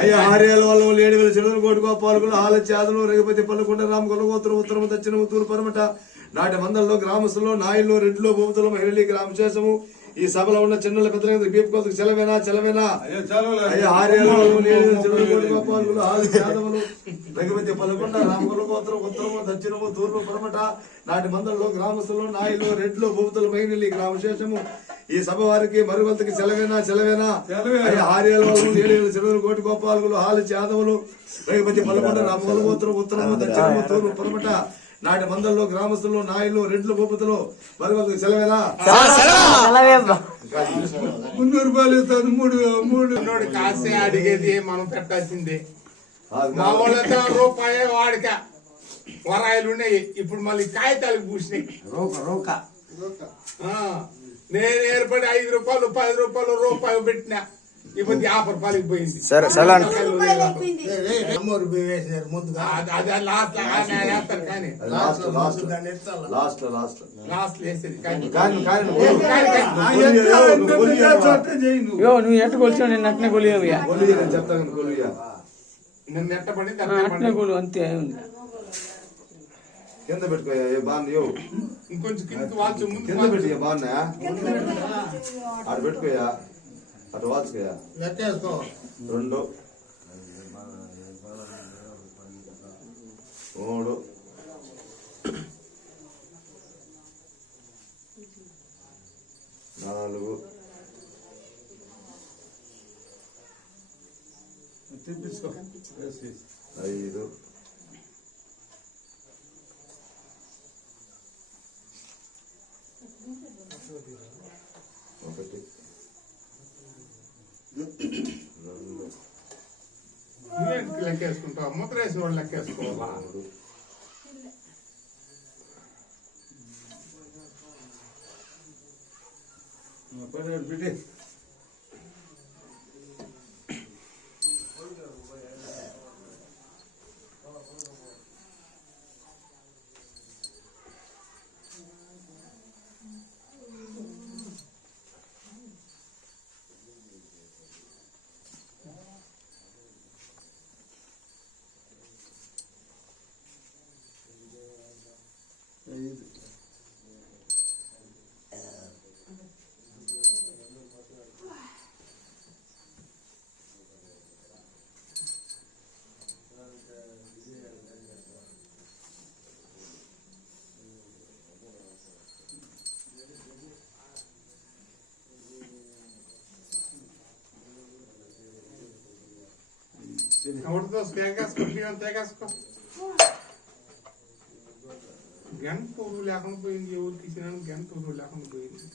అయ్యా ఆర్యాల వల్ల 7,000 చిరువులు కోటి గోపాలకులు ఆలత్యాదులు రఘుపతి పల్లకొండ రామ గొలగోత్రం ఉత్తరము దక్షిణము తూర్పు పరమట నాటి మందల్లో గ్రామస్తులు నాయుల్లో రెడ్లు భూతులు మహిళలు గ్రామశేషము ఈ సభలో ఉన్న చిన్నల పెద్దల బీపుకోతకు చెలవేనా అయ్యా ఆర్యాల కోటి గోపాలకులు ఆలత్యాదములు రఘుపతి పల్లకొండ రామ గొలగోత్రం ఉత్తరము దక్షిణము తూర్పు పరమట నాటి మందల్లో గ్రామస్తులు నాయులు రెడ్లు భూతులు మహిళలు గ్రామశేషము ఈ సభ వారికి మరువంతకి చెలవేనా అయ్యా ఆర్యాల 7,000 చిరువులు కోటి గోపాలకులు ఆలచి యాదవులు రఘుపతి పల్లకొండ రామ గొలగోత్రం ఉత్తరము దక్షిణము తూర్పు పరమట నాటి మందల్లో గ్రామస్తులు నాయులు రెడ్లు భూపతులు మరువంతకి సెలవేనా 300 రూపాయలు ఇస్తాను. 3 కాసే అడిగేది మనం పెట్టాల్సిందే. మా వాళ్ళతో రూపాయి వాడిక వరాయిలు ఉన్నాయి. ఇప్పుడు మళ్ళీ కాగితాలకు పూసినాయి. నేను ఏర్పడి 5 రూపాయలు 10 రూపాయలు రూపాయి పెట్టినా ఇప్పుడు 50 రూపాయలకి పోయింది. నువ్వు ఎట్ట కొలిచావు నేను అట్నే కొలియా నన్ను ఎట్టబడి అట్నే కొలు అంతే కింద పెట్టుకోయా బాగుంది ఇంకొంచెం కింద పెట్టి బాగున్నా అటు పెట్టుకోయా అటు వాచుకోయా 2 3 4 5 లెక్కేసుకుంటావు. ముద్ర వేసిన వాళ్ళు లెక్కేసుకోవాలా? ఎవరితో తేగేసుకో గంట ఊరు లేకుండా పోయింది. ఎవరికి ఇచ్చినా గంట ఊరు లేకుండా పోయింది.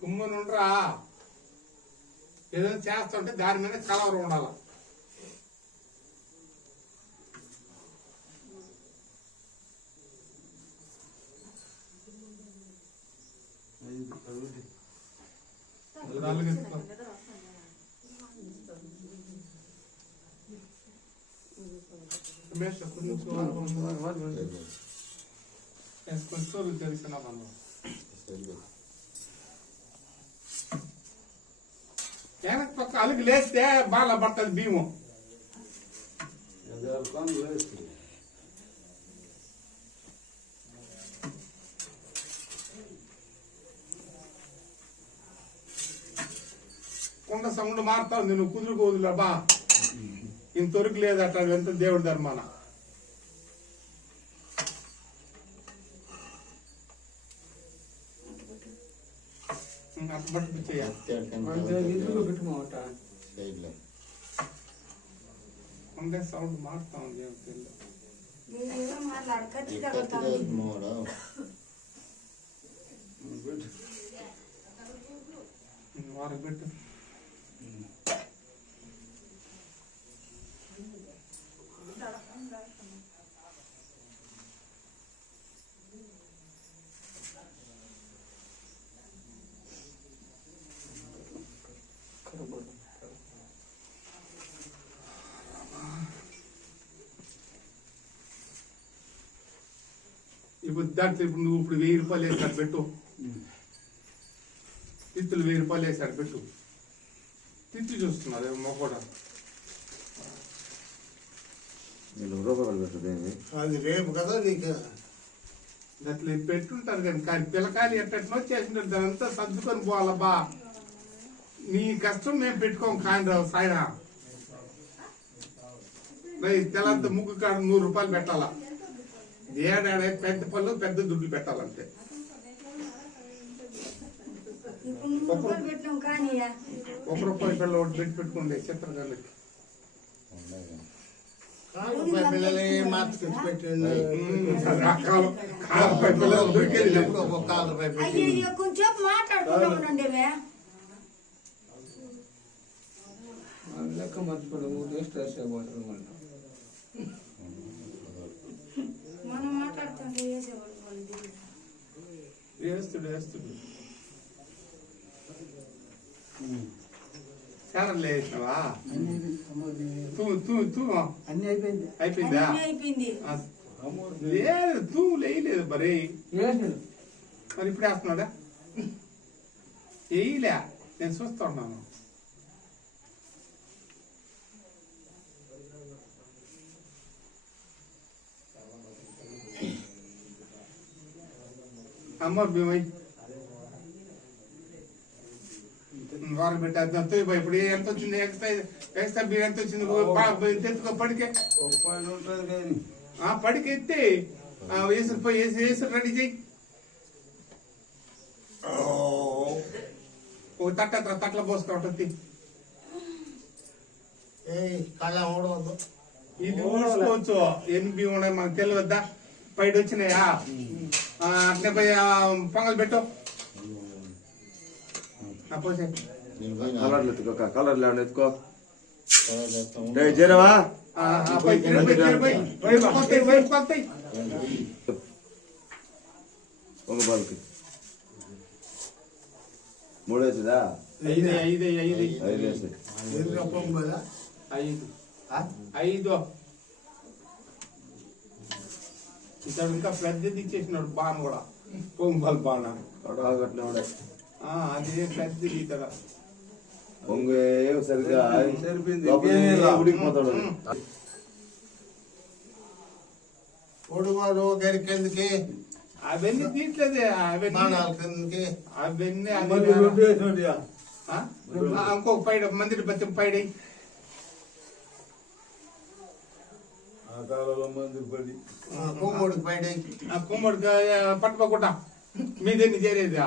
కుమ్మనుండ్రా ఏదైనా చేస్తుంటే దాని మీద కలవరు ఉండాల. తెలిసిన వెనక పక్క అలుగు లేస్తే బాగా పడుతుంది భీము. కొండ సౌండ్ మారుతావు నువ్వు కుదురుకోదులే బా. ఇంతవరకు లేదట ఎంత దేవుడి ధర్మాన. ಒಂದೇ ಸೌಂಡ್ ಮಾಡ್ತಾ ఉంది ಅಂತಿಲ್ಲ ನೀನು ಮಾತಾಡ್ಕತ್ತಿ ನೋಡ ವಾರ ಬಿಟ್ಟು ఇప్పుడు దాంట్లో ఇప్పుడు నువ్వు ఇప్పుడు 1000 రూపాయలు వేసాడు పెట్టు, తిత్తులు 1000 రూపాయలు వేసాడు పెట్టు. తిత్తి చూస్తున్నది మొక్కడా అది రేపు కదా నీకు అట్లా పెట్టుంటారు కానీ పిల్లకాయలు ఎట్టనో చేసినారు, దాని అంతా సర్దుకొని పోవాలబ్బా. నీ కష్టం మేము పెట్టుకోం కానీ రావు సాయన తెలంత ముగ్గు కాడ 100 రూపాయలు పెట్టాలా. ఏడాడే పెద్ద పళ్ళు పెద్ద దుడ్లు పెట్టాలంటే ఇప్పుడు 100 రూపాయలు పెట్టినాం కానీ 1 రూపాయి పిల్ల ఒకటి పెట్టుకోండి చిత్రకారులకి. పిల్లలు మార్చి తెచ్చి పెట్టండి. ఒక కాలు రూపాయి పెట్టి అయ్యో కొంచెం మాట్లాడుకుంటామండి లెక్క మర్చిపోయి స్ట్రెస్ అయిపోతుంది మళ్ళీ. మనం మాట్లాడుతుంటే వేసేవాళ్ళు వాళ్ళు తెలియదు. వేస్తుడు చాలా లేచినావా? అన్ని అయిపోయింది. అయిపోయిందా? అన్నీ అయిపోయింది. లేదు తూ లేయలేదు మరి. వేసాడు. మరి ఇప్పుడు వేస్తున్నాడా? వేయలే, నేను చూస్తా ఉన్నాను. అమ్మ భీమై వారు పెట్టేద్దాం. ఇప్పుడు ఎంత వచ్చింది? ఎక్స్ట్రా బియ్యం ఎంత వచ్చింది? తెచ్చుకో పడికే ఉంటుంది కానీ పడికెత్తి వేసి రెడీ చెయ్యి. ఓ తట్ల పోసుకో ఉంటుంది. కళ్ళ ఓడవద్దు. ఇది ఊసుకోవచ్చు. ఎన్ని బియ్యం ఉన్నాయి మనకు తెలియద్దా? పైడి వచ్చినాయా? అట్నే పోయి పొంగల్ పెట్టు. పోసే కలర్లు ఎత్తుకో, కలర్లు ఏమన్నా ఎత్తుకో. చేరవా పొంగబాలకి 3 వేసిందా? 5 వేసి 5 ఇతడు ఇంకా పెద్దది ఇచ్చేసినాడు బాణ కూడా, పొంగల్ బాణ. అట్లా ఉండే అది పెద్దది ఇతడ పొంగే సరిగ్గా సరిపోయింది. ఉడికిపోతాడు. పొడుగాడు గరికెందుకి అవన్నీ తీట్లేదే. బాణాలు కిందకి అవన్నీ ఇంకొక పైడ మందిరి బతి పైడి కొమ్ముడికి పైడి కుమ్మడికి పట్టుకోకుండా మీదేన్ని చేరేది.